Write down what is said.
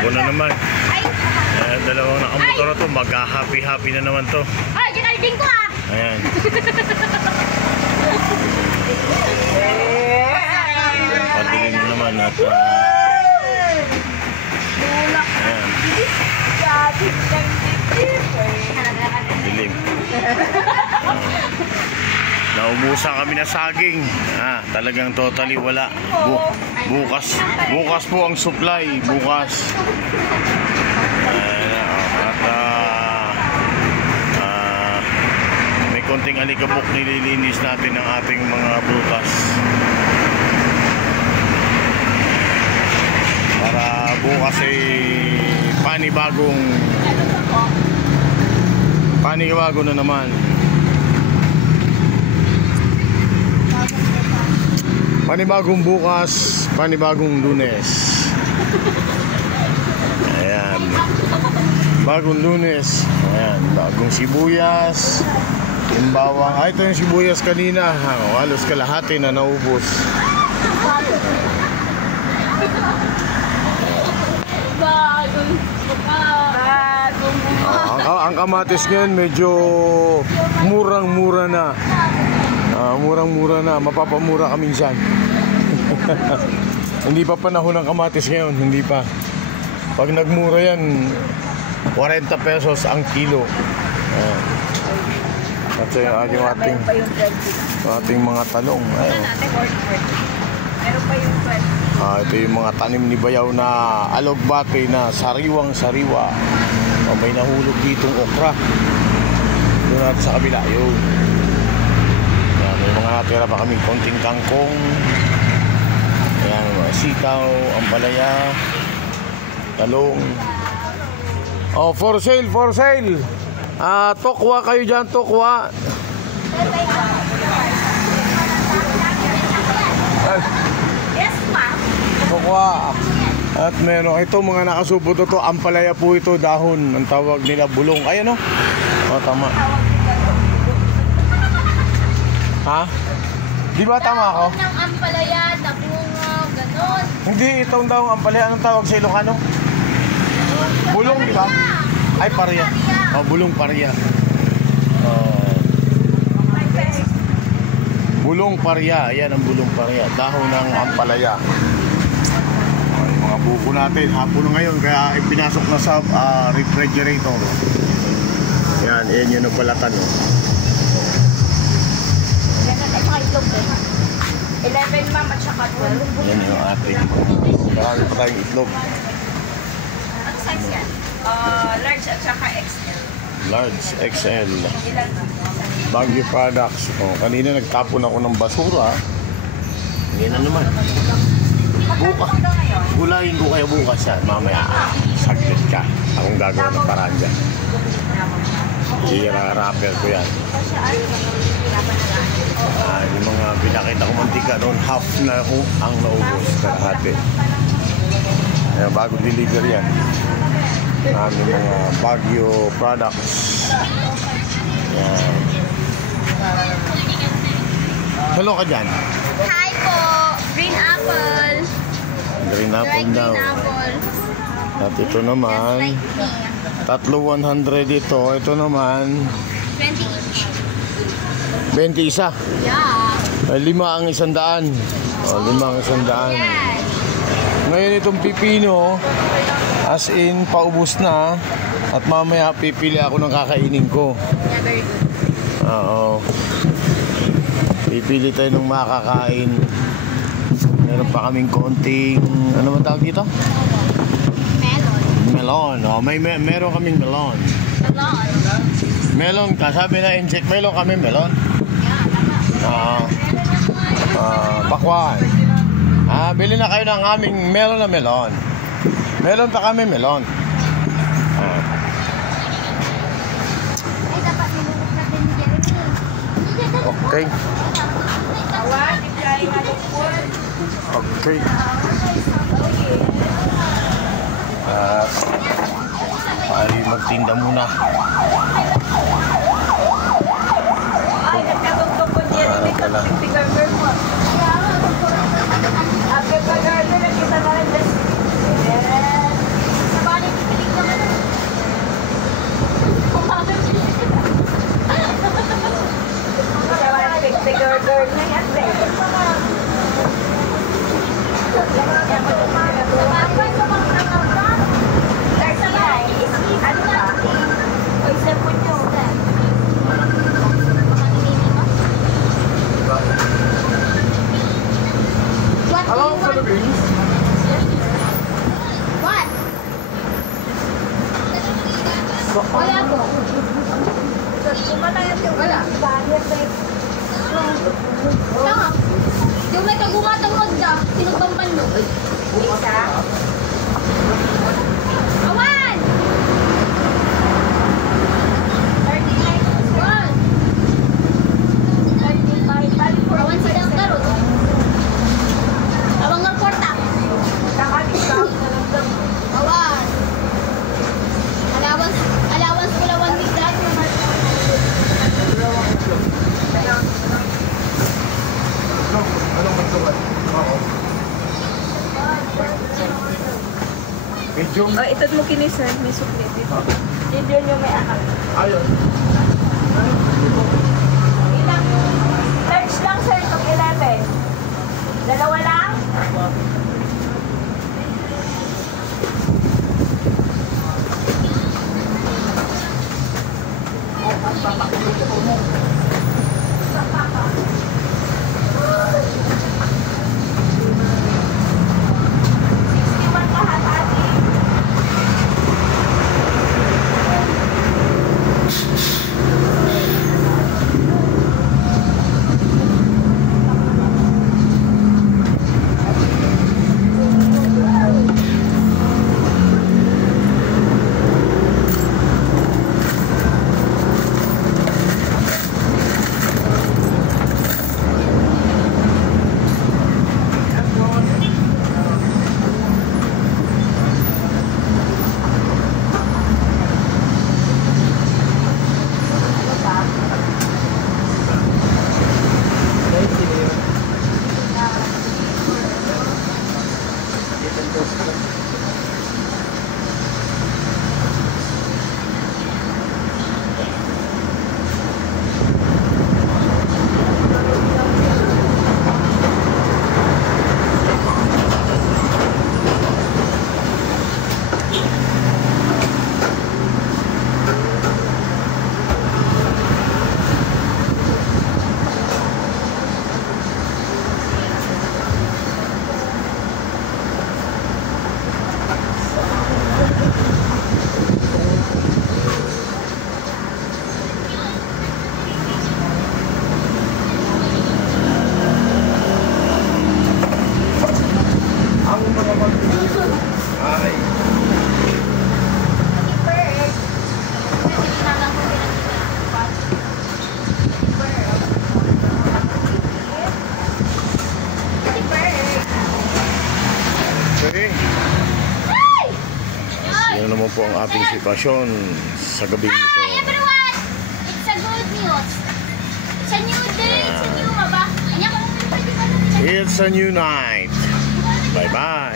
Takbo na naman. Dalawang nakamotor na to. Magka-happy-happy na naman to. Ginalding ko ah! Ayan. Padilim na naman at ayan. Dilim. Naumusan kami na saging. Talagang totally wala. Bukas po ang supply. Bukas. May konting alikabok, nililinis natin ang ating mga butas. Para bukas ay panibago na naman. Panibagong bukas, panibagong Lunes. Ayan. Bagong Lunes. Ayan, bagong sibuyas. Yung bawang. Ito yung sibuyas kanina. Halos kalahati na naubos. Ang kamatis ngayon medyo murang-mura na. Murang-mura na. Mapapamura kami minsan. Hindi pa panahon ng kamatis ngayon. Hindi pa. Pag nagmura yan, 40 pesos ang kilo. At yung ating mga talong. Meron pa yung 20. Ito yung mga tanim ni Bayaw na alogbate na sariwang-sariwa. May nahulog ditong okra. Doon natin sa kabila. Yun. May mga natira pa kami konting kangkong. Ayan, mga sitaw, ampalaya, talong. Oh, for sale, for sale. Tokwa kayo dyan, tokwa. Yes, ma'am. Tokwa. At meron ito mga nakasubo to, ampalaya po ito, dahon. Ang tawag nila bulong. Ayan o. Tama. Ha? Di ba tama ako? Ng ampalaya, na bunga, ganon. Hindi, itong daw ampalaya. Anong tawag sa Ilocano? Bulong, di ba? Ay, parya. Bulong parya. Bulong parya. Ayan ang bulong parya. Dahon ng ampalaya. Yung mga buko natin. Hapon na ngayon. Kaya ipinasok na sa refrigerator. Ayan yung nagbalatan. 11, ma'am, at saka 12. Yan yung ating marami pa tayong itlog. Ano size yan? Large at saka XL. Large, XL. Ilan? Baguio products. Kanina nagtapon ako ng basura. Hindi na naman. Bukas. Gulayin ko kayo bukas yan. Mamaya, saglit ka. Akong gagawa ng paraan dyan. I-rapper ko yan. Yung mga pinakita ko mantika noon, half na ako ang naubos. Kalahati. Bagong delivery yan. Aming mga Baguio products. Yan. Hello ka dyan. Hi po! Green apple. Green apple daw. Green apple. At ito naman, tatlo 100 ito. Ito naman 20 each. 20 isa. Yeah. 5 ang 100. 5 ang 100. Yes. Ngayon itong pipino, as in paubos na. At mamaya pipili ako ng kakainin ko. Yeah, very good. Oo. Pipili tayo ng makakain. Meron pa kaming konting, ano ba tawag dito? Melon. Meron kaming melon. Melon ka, sabi na inject melon kami, melon. Pakwan. Bili na kayo ng aming melon na melon. Melon pa kami, melon. Okay. Okay. Ay, magtinda muna. Ay, nagkatugtog ko niya rin ito. Pipigurger mo. Pipigurger na kita na rin. Medium. Oh, ito mo kini sir, may sukli dito. Medium yung may akal. Ayun. Ilang large lang sir, itong 11. Dalawa lang? Ay. Okay. Yan naman po ang ating sitwasyon sa gabi Hi nito. everyone! It's a good news. It's a new day. It's a new maba. Anya ko pwede ba natin? It's a new night. Bye-bye.